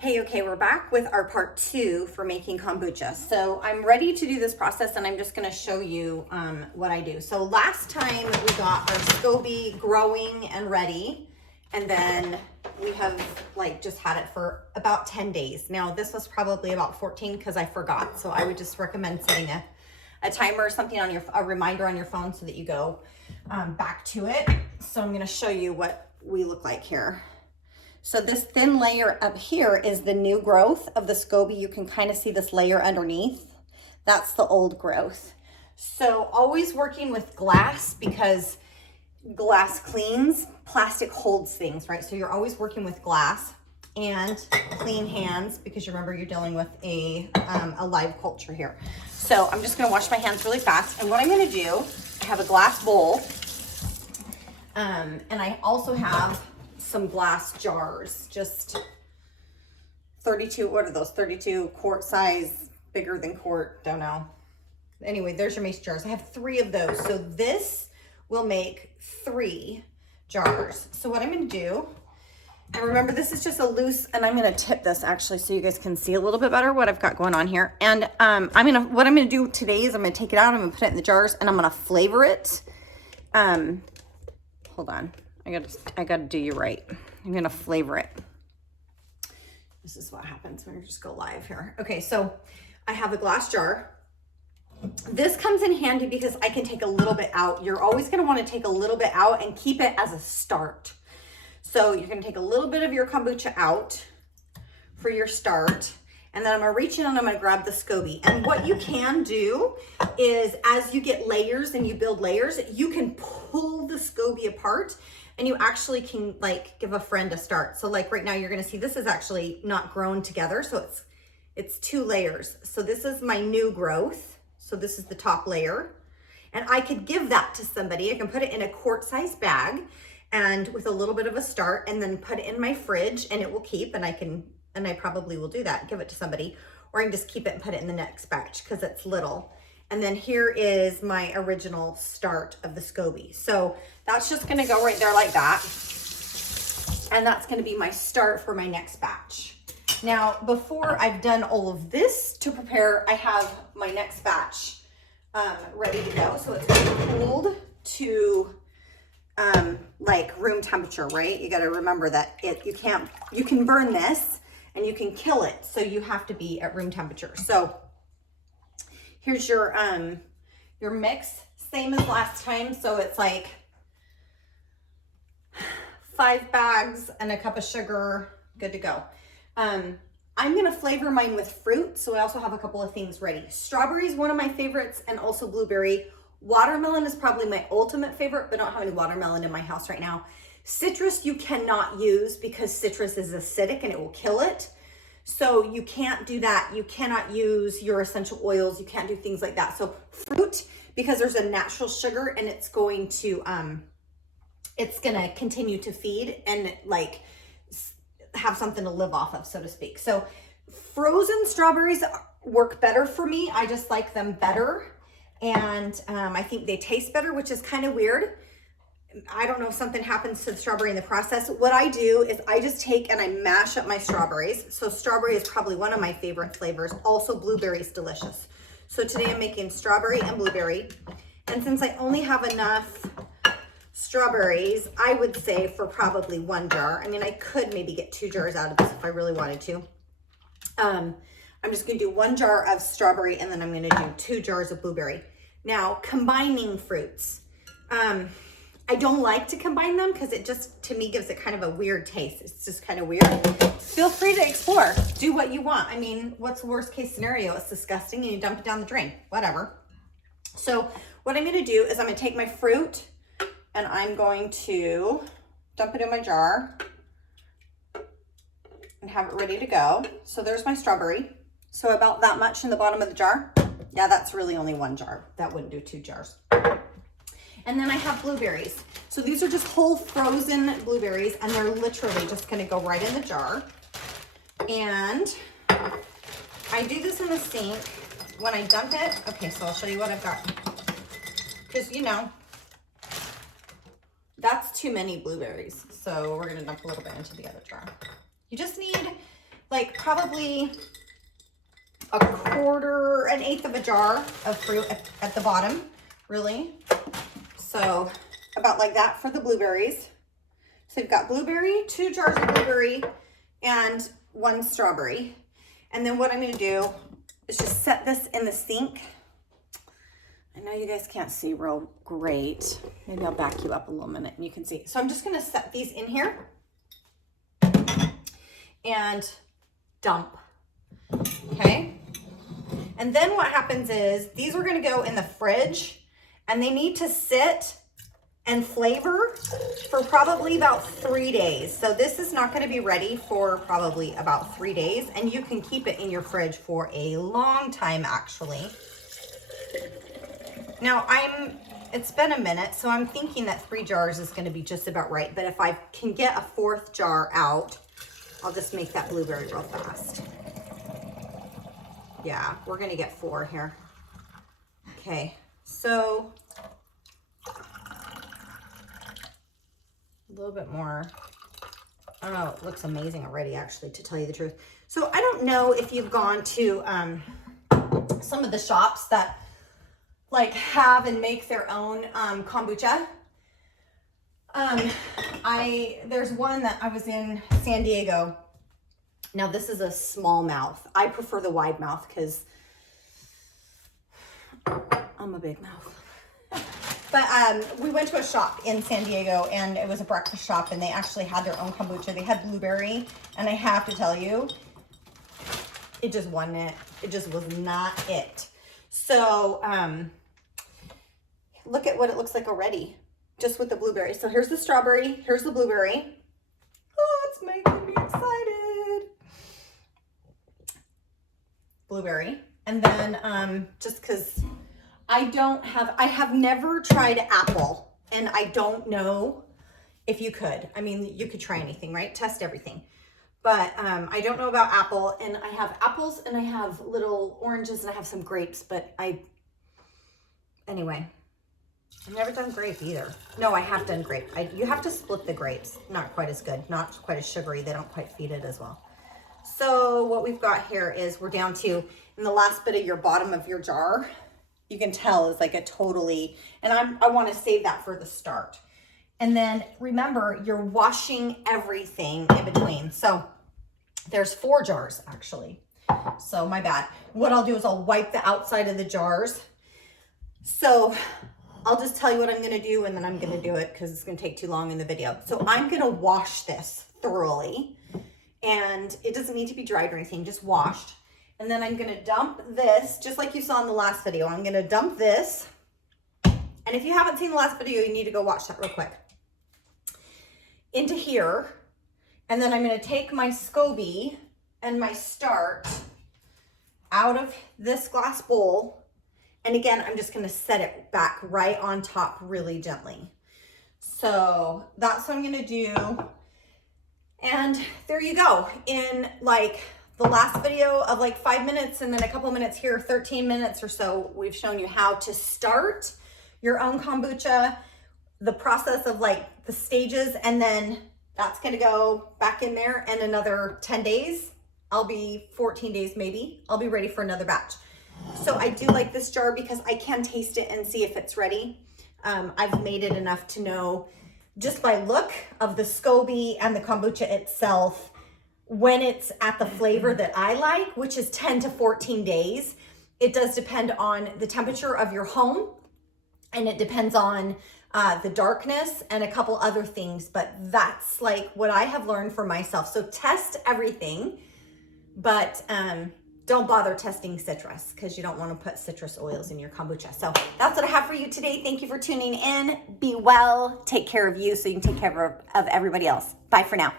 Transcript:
Hey, okay, we're back with our part 2 for making kombucha. So I'm ready to do this process and I'm just gonna show you what I do. So last time we got our SCOBY growing and ready, and then we have just had it for about 10 days. Now this was probably about 14 because I forgot. So I would just recommend setting a timer or something on a reminder on your phone so that you go back to it. So I'm gonna show you what we look like here. So this thin layer up here is the new growth of the SCOBY. You can kind of see this layer underneath. That's the old growth. So always working with glass because glass cleans, plastic holds things, right? So you're always working with glass and clean hands because you remember you're dealing with a live culture here. So I'm just gonna wash my hands really fast. And what I'm gonna do, I have a glass bowl and I also have some glass jars, just 32, what are those, 32 quart size, bigger than quart, don't know. Anyway, there's your mason jars. I have 3 of those. So this will make 3 jars. So what I'm gonna do, and remember this is just a loose, and I'm gonna tip this actually so you guys can see a little bit better what I've got going on here. And what I'm gonna do today is I'm gonna take it out, I'm gonna put it in the jars, and I'm gonna flavor it. Hold on. I gotta do you right. I'm gonna flavor it. This is what happens when you just go live here. Okay, so I have a glass jar. This comes in handy because I can take a little bit out. You're always gonna wanna take a little bit out and keep it as a start. So you're gonna take a little bit of your kombucha out for your start. And then I'm gonna reach in and I'm gonna grab the SCOBY. And what you can do is as you get layers and you build layers, you can pull the SCOBY apart and you actually can give a friend a start. So right now you're gonna see this is actually not grown together. So it's 2 layers. So this is my new growth. So this is the top layer. And I could give that to somebody. I can put it in a quart-sized bag and with a little bit of a start and then put it in my fridge and it will keep, and I probably will do that, give it to somebody, or I can just keep it and put it in the next batch because it's little. And then here is my original start of the SCOBY. So that's just gonna go right there like that. And that's gonna be my start for my next batch. Now, before I've done all of this to prepare, I have my next batch ready to go. So it's gonna be cooled to room temperature, right? You gotta remember that you can burn this and you can kill it. So you have to be at room temperature. So here's your mix, same as last time. So it's 5 bags and a cup of sugar, good to go. I'm gonna flavor mine with fruit. So I also have a couple of things ready. Strawberry is one of my favorites and also blueberry. Watermelon is probably my ultimate favorite, but I don't have any watermelon in my house right now. Citrus you cannot use because citrus is acidic and it will kill it. So you can't do that. You cannot use your essential oils. You can't do things like that. So fruit, because there's a natural sugar and it's going to continue to feed and have something to live off of, so to speak. So frozen strawberries work better for me. I just like them better. And I think they taste better, which is kind of weird. I don't know if something happens to the strawberry in the process. What I do is I just take and I mash up my strawberries. So strawberry is probably one of my favorite flavors. Also blueberry is delicious. So today I'm making strawberry and blueberry. And since I only have enough strawberries, I would say for probably 1 jar. I mean, I could maybe get 2 jars out of this if I really wanted to. I'm just gonna do 1 jar of strawberry and then I'm gonna do 2 jars of blueberry. Now, combining fruits. I don't like to combine them because it just, to me, gives it kind of a weird taste. It's just kind of weird. Feel free to explore. Do what you want. I mean, what's the worst case scenario? It's disgusting and you dump it down the drain. Whatever. So what I'm gonna do is I'm gonna take my fruit and I'm going to dump it in my jar and have it ready to go. So there's my strawberry. So about that much in the bottom of the jar. Yeah, that's really only 1 jar. That wouldn't do 2 jars. And then I have blueberries. So these are just whole frozen blueberries and they're literally just gonna go right in the jar. And I do this in the sink when I dump it. Okay, so I'll show you what I've got. Because that's too many blueberries. So we're gonna dump a little bit into the other jar. You just need like probably a quarter, an eighth of a jar of fruit at the bottom, really. So about like that for the blueberries. So you've got blueberry, 2 jars of blueberry, and 1 strawberry. And then what I'm gonna do is just set this in the sink. I know you guys can't see real great. Maybe I'll back you up a little minute and you can see. So I'm just gonna set these in here and dump, okay? And then what happens is these are gonna go in the fridge and they need to sit and flavor for probably about 3 days. So this is not gonna be ready for probably about 3 days, and you can keep it in your fridge for a long time actually. Now it's been a minute, so I'm thinking that 3 jars is gonna be just about right, but if I can get a 4th jar out, I'll just make that blueberry real fast. Yeah, we're gonna get 4 here. Okay, so a little bit more. Oh, it looks amazing already, actually, to tell you the truth. So I don't know if you've gone to some of the shops that like have and make their own kombucha. There's one that I was in San Diego. Now this is a small mouth. I prefer the wide mouth because I'm a big mouth. But we went to a shop in San Diego and it was a breakfast shop and they actually had their own kombucha. They had blueberry, and I have to tell you, it just wasn't it. It just was not it. So look at what it looks like already, just with the blueberry. So here's the strawberry, here's the blueberry. Oh, it's making me excited. Blueberry. And then just because I have never tried apple, and I don't know if you could. I mean, you could try anything, right? Test everything. But I don't know about apple, and I have apples and I have little oranges and I have some grapes, but anyway, I've never done grape either. No, I have done grape. You have to split the grapes. Not quite as good, not quite as sugary. They don't quite feed it as well. So what we've got here is we're down to, in the last bit of your bottom of your jar, you can tell is like a totally, and I want to save that for the start. And then remember, you're washing everything in between. So there's 4 jars actually. So my bad. What I'll do is I'll wipe the outside of the jars. So I'll just tell you what I'm going to do, and then I'm going to do it because it's going to take too long in the video. So I'm going to wash this thoroughly, and it doesn't need to be dried or anything, just washed. And then I'm going to dump this, just like you saw in the last video. I'm going to dump this. And if you haven't seen the last video, you need to go watch that real quick. Into here. And then I'm going to take my SCOBY and my start out of this glass bowl. And again, I'm just going to set it back right on top really gently. So that's what I'm going to do. And there you go. In like the last video of like 5 minutes and then a couple minutes here, 13 minutes or so, we've shown you how to start your own kombucha, the process of like the stages, and then that's gonna go back in there, and another 10 days, 14 days maybe, I'll be ready for another batch. So I do like this jar because I can taste it and see if it's ready. I've made it enough to know just by look of the SCOBY and the kombucha itself, when it's at the flavor that I like, which is 10 to 14 days. It does depend on the temperature of your home, and it depends on the darkness and a couple other things, but that's like what I have learned for myself. So test everything, but don't bother testing citrus because you don't want to put citrus oils in your kombucha. So that's what I have for you today. Thank you for tuning in. Be well, take care of you so you can take care of everybody else. Bye for now.